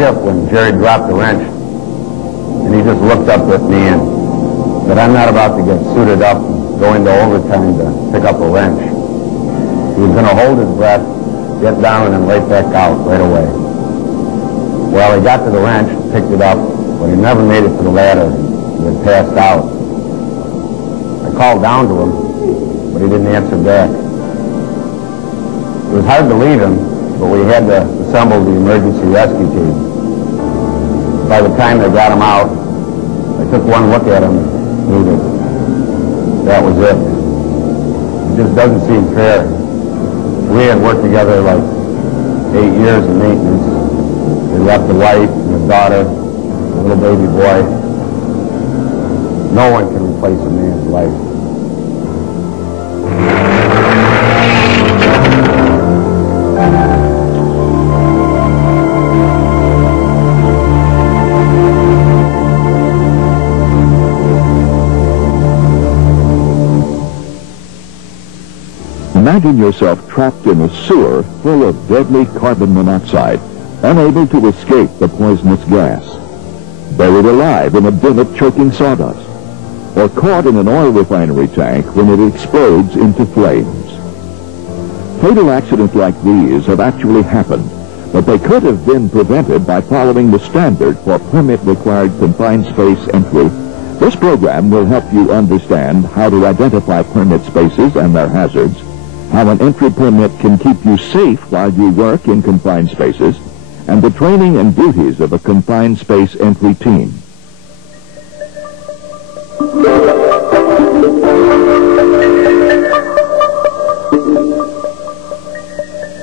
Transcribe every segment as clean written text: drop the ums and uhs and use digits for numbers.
shift when Jerry dropped the wrench, and he just looked up at me and said, "I'm not about to get suited up and go into overtime to pick up a wrench." He was going to hold his breath, get down, and then right back out right away. Well, he got to the wrench, picked it up, but he never made it to the ladder. He had passed out. I called down to him, but he didn't answer back. It was hard to leave him, but we had to assemble the emergency rescue team. By the time they got him out, I took one look at him, knew that was it. It just doesn't seem fair. We had worked together like 8 years in maintenance. They left a wife and a daughter, a little baby boy. No one can replace a man's life. Imagine yourself trapped in a sewer full of deadly carbon monoxide, unable to escape the poisonous gas, buried alive in a bin of choking sawdust, or caught in an oil refinery tank when it explodes into flames. Fatal accidents like these have actually happened, but they could have been prevented by following the standard for permit-required confined space entry. This program will help you understand how to identify permit spaces and their hazards, how an entry permit can keep you safe while you work in confined spaces, and the training and duties of a confined space entry team.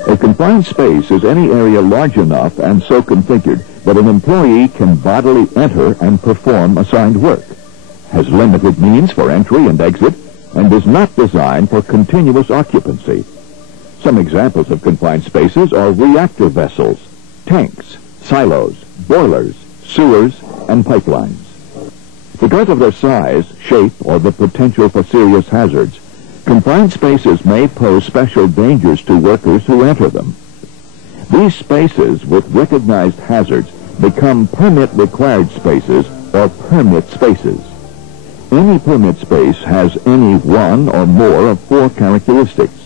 A confined space is any area large enough and so configured that an employee can bodily enter and perform assigned work, has limited means for entry and exit, and is not designed for continuous occupancy. Some examples of confined spaces are reactor vessels, tanks, silos, boilers, sewers, and pipelines. Because of their size, shape, or the potential for serious hazards, confined spaces may pose special dangers to workers who enter them. These spaces with recognized hazards become permit-required spaces or permit spaces. Any permit space has any one or more of 4 characteristics.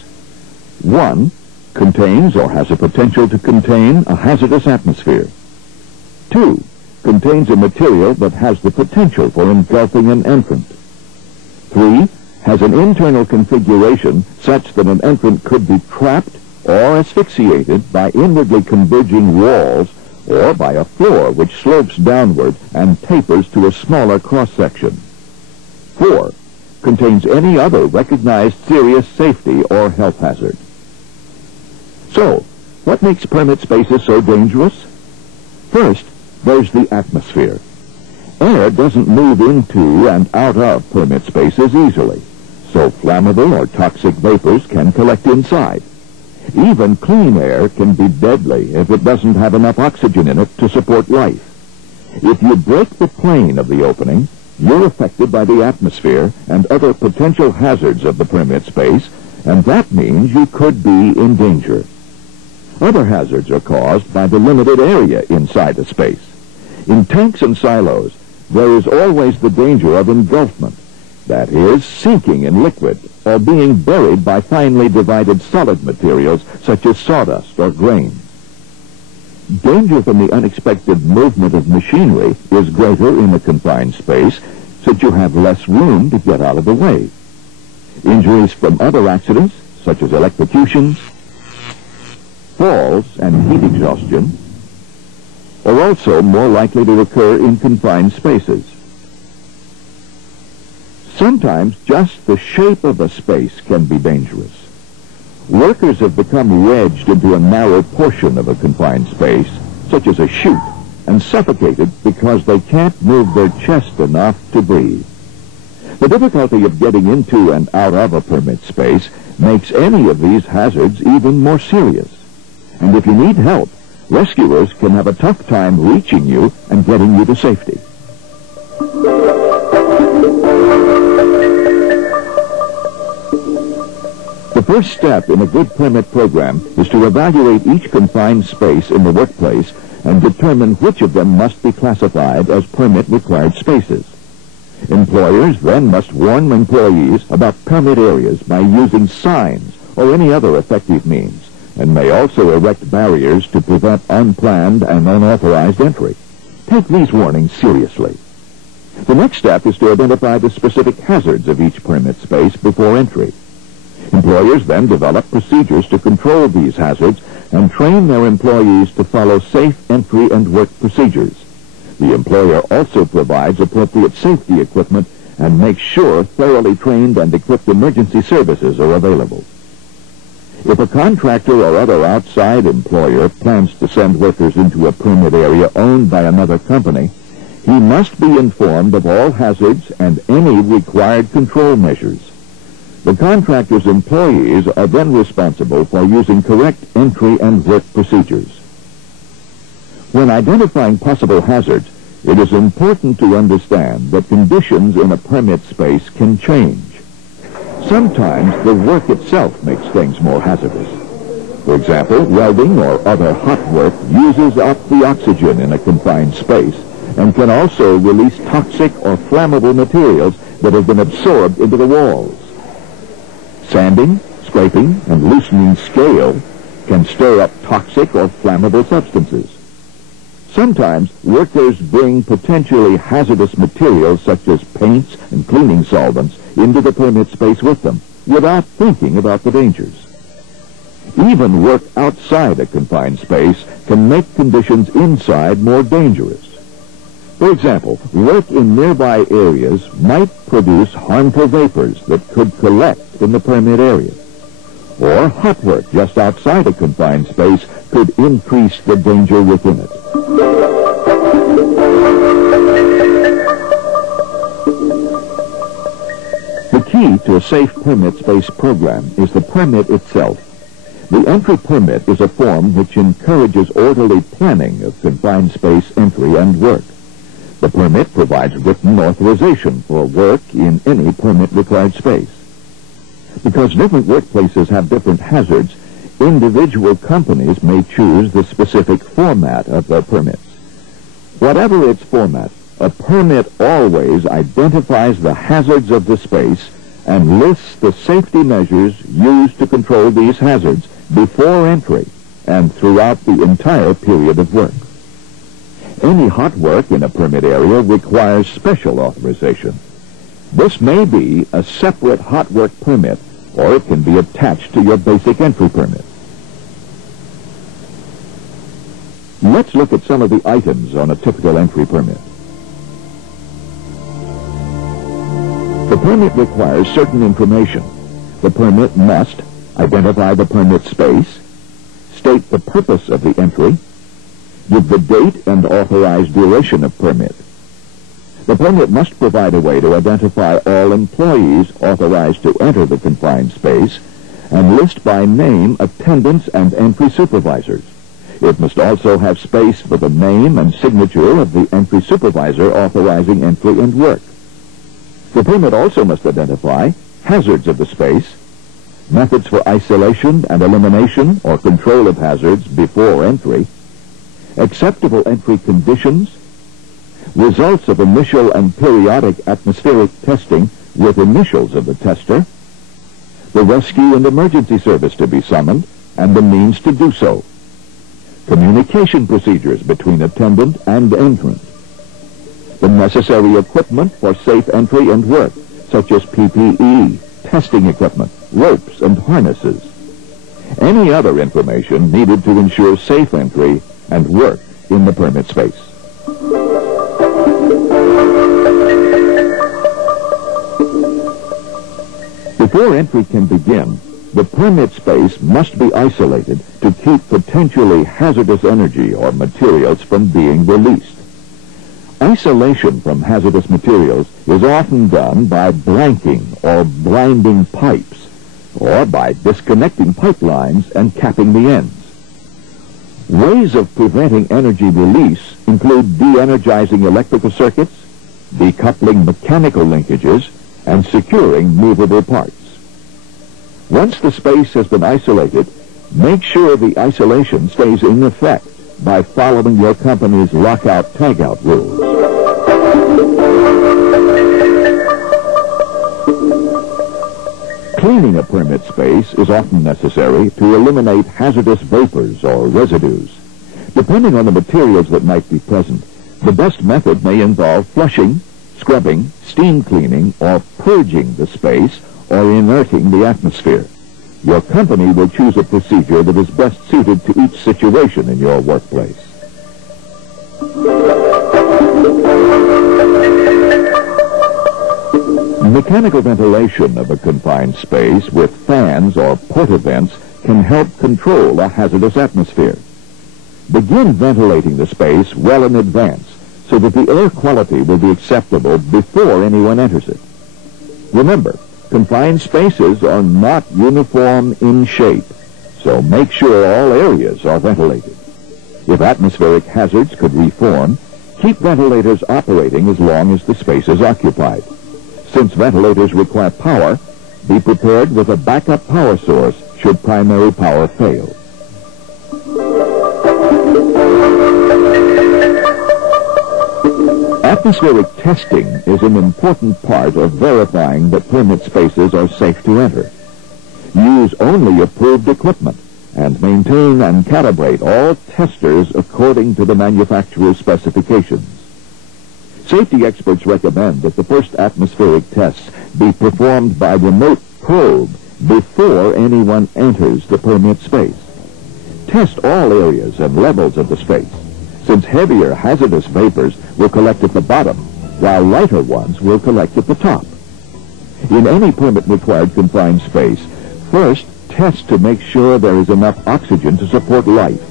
1, contains or has a potential to contain a hazardous atmosphere. 2, contains a material that has the potential for engulfing an entrant. 3, has an internal configuration such that an entrant could be trapped or asphyxiated by inwardly converging walls or by a floor which slopes downward and tapers to a smaller cross-section. 4, contains any other recognized serious safety or health hazard. So, what makes permit spaces so dangerous? First, there's the atmosphere. Air doesn't move into and out of permit spaces easily, so flammable or toxic vapors can collect inside. Even clean air can be deadly if it doesn't have enough oxygen in it to support life. If you break the plane of the opening, you're affected by the atmosphere and other potential hazards of the permit space, and that means you could be in danger. Other hazards are caused by the limited area inside a space. In tanks and silos, there is always the danger of engulfment, that is, sinking in liquid or being buried by finely divided solid materials such as sawdust or grain. Danger from the unexpected movement of machinery is greater in a confined space, since you have less room to get out of the way. Injuries from other accidents, such as electrocutions, falls, and heat exhaustion, are also more likely to occur in confined spaces. Sometimes just the shape of a space can be dangerous. Workers have become wedged into a narrow portion of a confined space, such as a chute, and suffocated because they can't move their chest enough to breathe. The difficulty of getting into and out of a permit space makes any of these hazards even more serious. And if you need help, rescuers can have a tough time reaching you and getting you to safety. The first step in a good permit program is to evaluate each confined space in the workplace and determine which of them must be classified as permit-required spaces. Employers then must warn employees about permit areas by using signs or any other effective means, and may also erect barriers to prevent unplanned and unauthorized entry. Take these warnings seriously. The next step is to identify the specific hazards of each permit space before entry. Employers then develop procedures to control these hazards and train their employees to follow safe entry and work procedures. The employer also provides appropriate safety equipment and makes sure thoroughly trained and equipped emergency services are available. If a contractor or other outside employer plans to send workers into a permit area owned by another company, he must be informed of all hazards and any required control measures. The contractor's employees are then responsible for using correct entry and work procedures. When identifying possible hazards, it is important to understand that conditions in a permit space can change. Sometimes the work itself makes things more hazardous. For example, welding or other hot work uses up the oxygen in a confined space and can also release toxic or flammable materials that have been absorbed into the walls. Sanding, scraping, and loosening scale can stir up toxic or flammable substances. Sometimes workers bring potentially hazardous materials such as paints and cleaning solvents into the permit space with them without thinking about the dangers. Even work outside a confined space can make conditions inside more dangerous. For example, work in nearby areas might produce harmful vapors that could collect in the permit area. Or hot work just outside a confined space could increase the danger within it. The key to a safe permit space program is the permit itself. The entry permit is a form which encourages orderly planning of confined space entry and work. The permit provides written authorization for work in any permit-required space. Because different workplaces have different hazards, individual companies may choose the specific format of their permits. Whatever its format, a permit always identifies the hazards of the space and lists the safety measures used to control these hazards before entry and throughout the entire period of work. Any hot work in a permit area requires special authorization. This may be a separate hot work permit, or it can be attached to your basic entry permit. Let's look at some of the items on a typical entry permit. The permit requires certain information. The permit must identify the permit space, state the purpose of the entry, give the date and authorized duration of permit. The permit must provide a way to identify all employees authorized to enter the confined space and list by name attendants and entry supervisors. It must also have space for the name and signature of the entry supervisor authorizing entry and work. The permit also must identify hazards of the space, methods for isolation and elimination or control of hazards before entry, acceptable entry conditions, results of initial and periodic atmospheric testing with initials of the tester, the rescue and emergency service to be summoned, and the means to do so, communication procedures between attendant and entrant, the necessary equipment for safe entry and work, such as PPE, testing equipment, ropes, and harnesses, any other information needed to ensure safe entry and work in the permit space. Before entry can begin, the permit space must be isolated to keep potentially hazardous energy or materials from being released. Isolation from hazardous materials is often done by blanking or blinding pipes, or by disconnecting pipelines and capping the ends. Ways of preventing energy release include de-energizing electrical circuits, decoupling mechanical linkages, and securing movable parts. Once the space has been isolated, make sure the isolation stays in effect by following your company's lockout-tagout rules. Cleaning a permit space is often necessary to eliminate hazardous vapors or residues. Depending on the materials that might be present, the best method may involve flushing, scrubbing, steam cleaning, or purging the space or inerting the atmosphere. Your company will choose a procedure that is best suited to each situation in your workplace. Mechanical ventilation of a confined space with fans or porta-vents can help control a hazardous atmosphere. Begin ventilating the space well in advance so that the air quality will be acceptable before anyone enters it. Remember, confined spaces are not uniform in shape, so make sure all areas are ventilated. If atmospheric hazards could reform, keep ventilators operating as long as the space is occupied. Since ventilators require power, be prepared with a backup power source should primary power fail. Atmospheric testing is an important part of verifying that permit spaces are safe to enter. Use only approved equipment and maintain and calibrate all testers according to the manufacturer's specifications. Safety experts recommend that the first atmospheric tests be performed by remote probe before anyone enters the permit space. Test all areas and levels of the space, since heavier hazardous vapors will collect at the bottom, while lighter ones will collect at the top. In any permit-required confined space, first test to make sure there is enough oxygen to support life.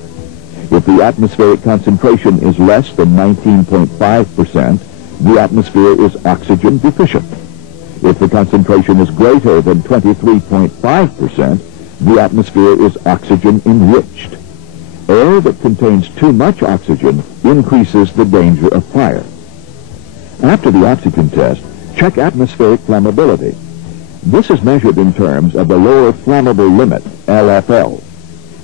If the atmospheric concentration is less than 19.5%, the atmosphere is oxygen deficient. If the concentration is greater than 23.5%, the atmosphere is oxygen enriched. Air that contains too much oxygen increases the danger of fire. After the oxygen test, check atmospheric flammability. This is measured in terms of the lower flammable limit, LFL.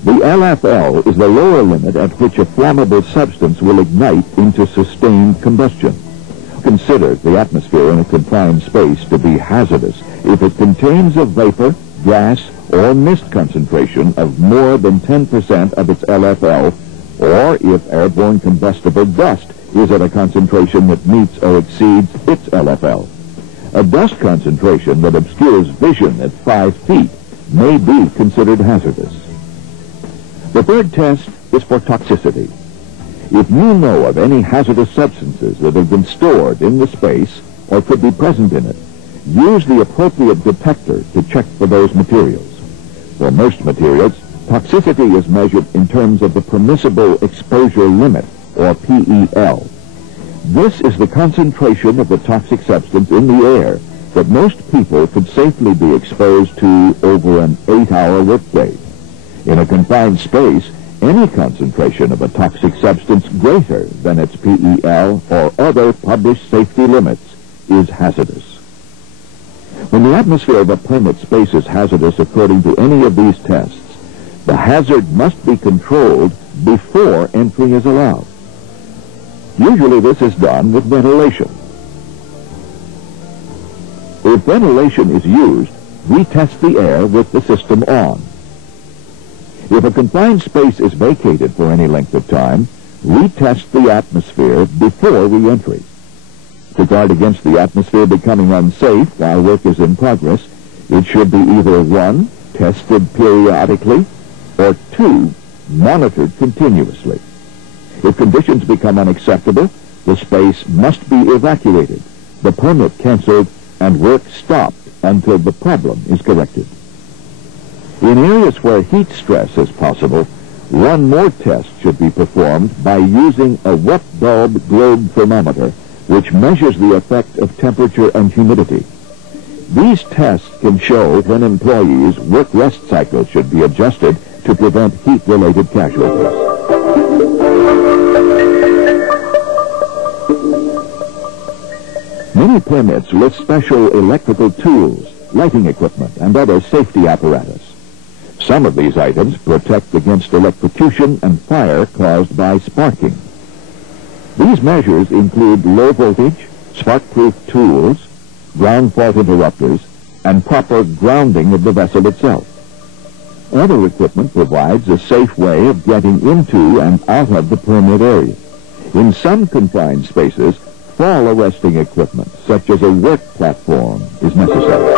The LFL is the lower limit at which a flammable substance will ignite into sustained combustion. Consider the atmosphere in a confined space to be hazardous if it contains a vapor, gas, or mist concentration of more than 10% of its LFL, or if airborne combustible dust is at a concentration that meets or exceeds its LFL. A dust concentration that obscures vision at 5 feet may be considered hazardous. The third test is for toxicity. If you know of any hazardous substances that have been stored in the space or could be present in it, use the appropriate detector to check for those materials. For most materials, toxicity is measured in terms of the permissible exposure limit, or PEL. This is the concentration of the toxic substance in the air that most people could safely be exposed to over an 8-hour workday. In a confined space, any concentration of a toxic substance greater than its PEL or other published safety limits is hazardous. When the atmosphere of a permit space is hazardous according to any of these tests, the hazard must be controlled before entry is allowed. Usually this is done with ventilation. If ventilation is used, retest the air with the system on. If a confined space is vacated for any length of time, retest the atmosphere before re-entry. To guard against the atmosphere becoming unsafe while work is in progress, it should be either 1, tested periodically, or 2, monitored continuously. If conditions become unacceptable, the space must be evacuated, the permit canceled, and work stopped until the problem is corrected. In areas where heat stress is possible, one more test should be performed by using a wet bulb globe thermometer, which measures the effect of temperature and humidity. These tests can show when employees' work-rest cycles should be adjusted to prevent heat-related casualties. Many permits list special electrical tools, lighting equipment, and other safety apparatus. Some of these items protect against electrocution and fire caused by sparking. These measures include low voltage, spark-proof tools, ground fault interrupters, and proper grounding of the vessel itself. Other equipment provides a safe way of getting into and out of the permit area. In some confined spaces, fall arresting equipment, such as a work platform, is necessary.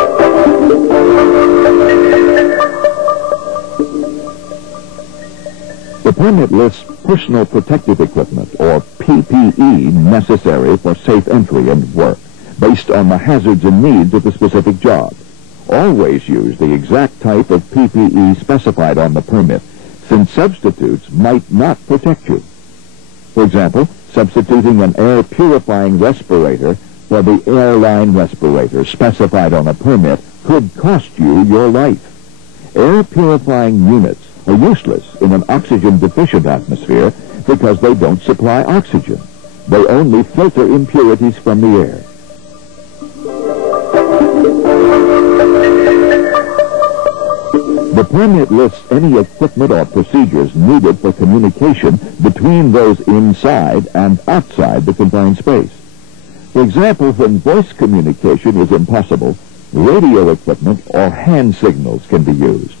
The permit lists personal protective equipment, or PPE, necessary for safe entry and work, based on the hazards and needs of the specific job. Always use the exact type of PPE specified on the permit, since substitutes might not protect you. For example, substituting an air-purifying respirator for the airline respirator specified on a permit could cost you your life. Air-purifying units are useless in an oxygen-deficient atmosphere because they don't supply oxygen. They only filter impurities from the air. The permit lists any equipment or procedures needed for communication between those inside and outside the confined space. For example, when voice communication is impossible, radio equipment or hand signals can be used.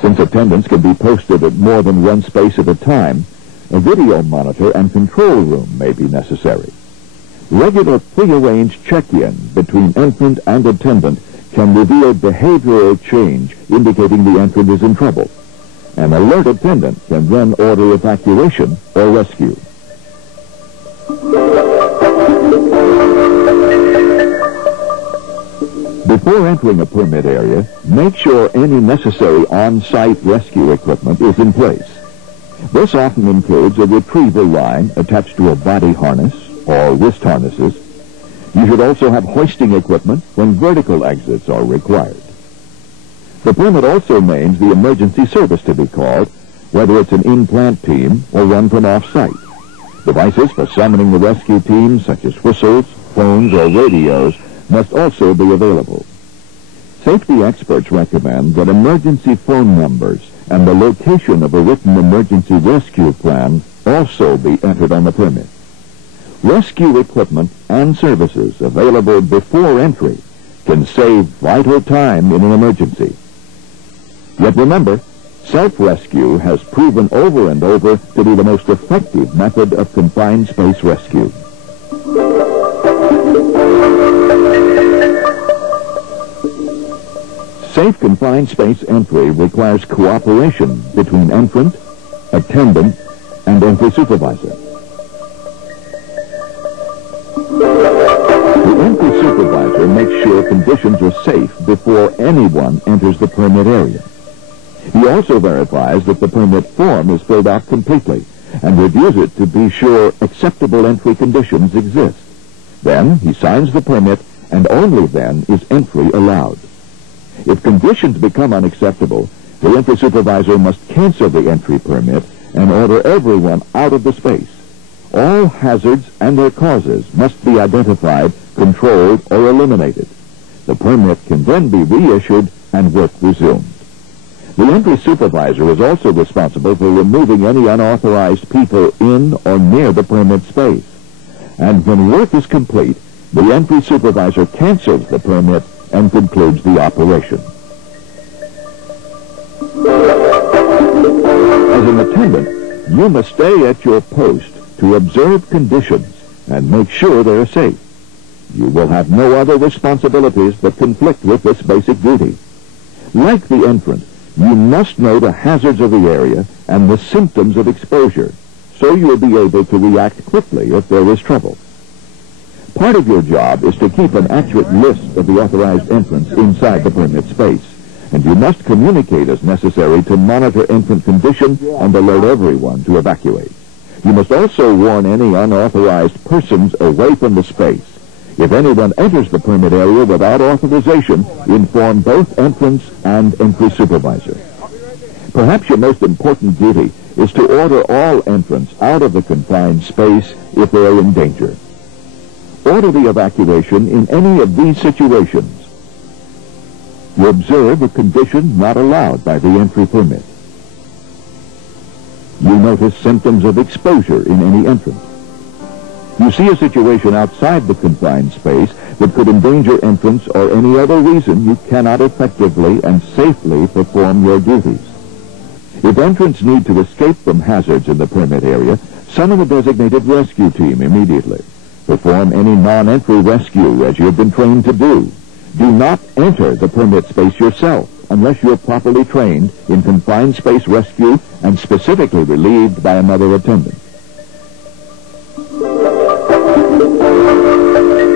Since attendants can be posted at more than one space at a time, a video monitor and control room may be necessary. Regular prearranged check-in between entrant and attendant can reveal behavioral change indicating the entrant is in trouble. An alert attendant can then order evacuation or rescue. Before entering a permit area, make sure any necessary on-site rescue equipment is in place. This often includes a retrieval line attached to a body harness or wrist harnesses. You should also have hoisting equipment when vertical exits are required. The permit also names the emergency service to be called, whether it's an in-plant team or one from off-site. Devices for summoning the rescue team, such as whistles, phones, or radios, must also be available. Safety experts recommend that emergency phone numbers and the location of a written emergency rescue plan also be entered on the permit. Rescue equipment and services available before entry can save vital time in an emergency. Yet remember, self-rescue has proven over and over to be the most effective method of confined space rescue. Safe confined space entry requires cooperation between entrant, attendant, and entry supervisor. The entry supervisor makes sure conditions are safe before anyone enters the permit area. He also verifies that the permit form is filled out completely and reviews it to be sure acceptable entry conditions exist. Then he signs the permit, and only then is entry allowed. If conditions become unacceptable, the entry supervisor must cancel the entry permit and order everyone out of the space. All hazards and their causes must be identified, controlled, or eliminated. The permit can then be reissued and work resumed. The entry supervisor is also responsible for removing any unauthorized people in or near the permit space. And when work is complete, the entry supervisor cancels the permit and concludes the operation. As an attendant, you must stay at your post to observe conditions and make sure they are safe. You will have no other responsibilities that conflict with this basic duty. Like the entrant, you must know the hazards of the area and the symptoms of exposure, so you will be able to react quickly if there is trouble. Part of your job is to keep an accurate list of the authorized entrants inside the permit space, and you must communicate as necessary to monitor entrant condition and alert everyone to evacuate. You must also warn any unauthorized persons away from the space. If anyone enters the permit area without authorization, inform both entrants and entry supervisor. Perhaps your most important duty is to order all entrants out of the confined space if they are in danger. Order the evacuation in any of these situations. You observe a condition not allowed by the entry permit. You notice symptoms of exposure in any entrant. You see a situation outside the confined space that could endanger entrance or any other reason you cannot effectively and safely perform your duties. If entrants need to escape from hazards in the permit area, summon a designated rescue team immediately. Perform any non-entry rescue as you have been trained to do. Do not enter the permit space yourself unless you are properly trained in confined space rescue and specifically relieved by another attendant.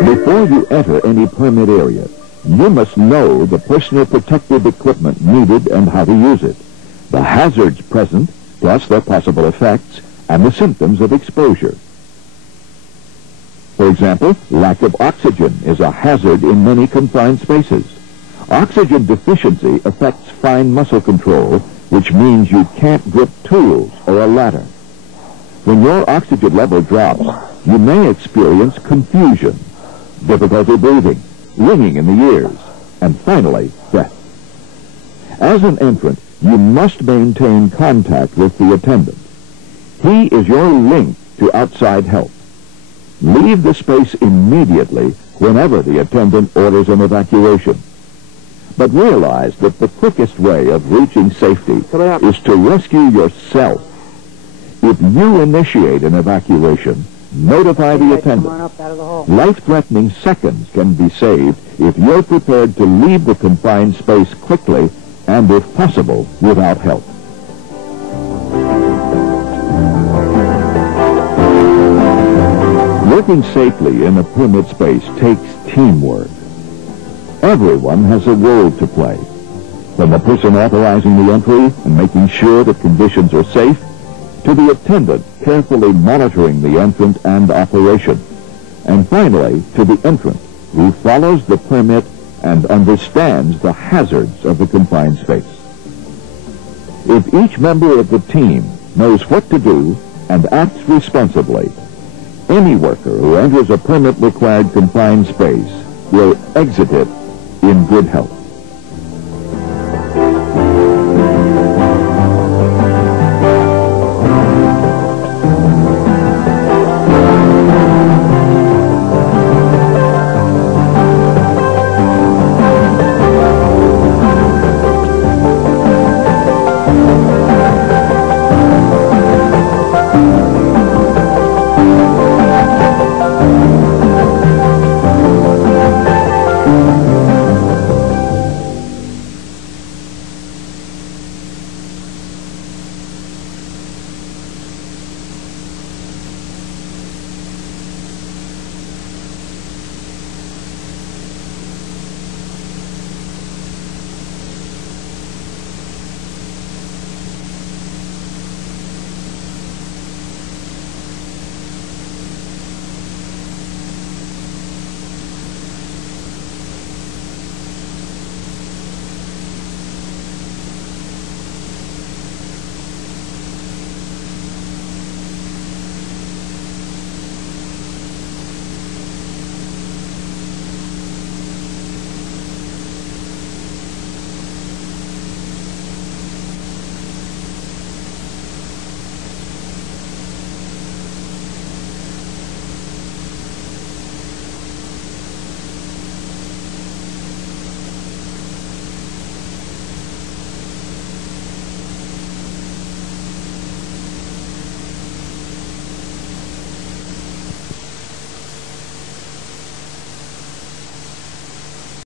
Before you enter any permit area, you must know the personal protective equipment needed and how to use it, the hazards present, plus their possible effects, and the symptoms of exposure. For example, lack of oxygen is a hazard in many confined spaces. Oxygen deficiency affects fine muscle control, which means you can't grip tools or a ladder. When your oxygen level drops, you may experience confusion, difficulty breathing, ringing in the ears, and finally, death. As an entrant, you must maintain contact with the attendant. He is your link to outside help. Leave the space immediately whenever the attendant orders an evacuation. But realize that the quickest way of reaching safety is to rescue yourself. If you initiate an evacuation, notify the attendant. Life-threatening seconds can be saved if you're prepared to leave the confined space quickly and, if possible, without help. Working safely in a permit space takes teamwork. Everyone has a role to play, from the person authorizing the entry and making sure that conditions are safe, to the attendant carefully monitoring the entrant and operation, and finally to the entrant who follows the permit and understands the hazards of the confined space. If each member of the team knows what to do and acts responsibly, any worker who enters a permit-required confined space will exit it in good health.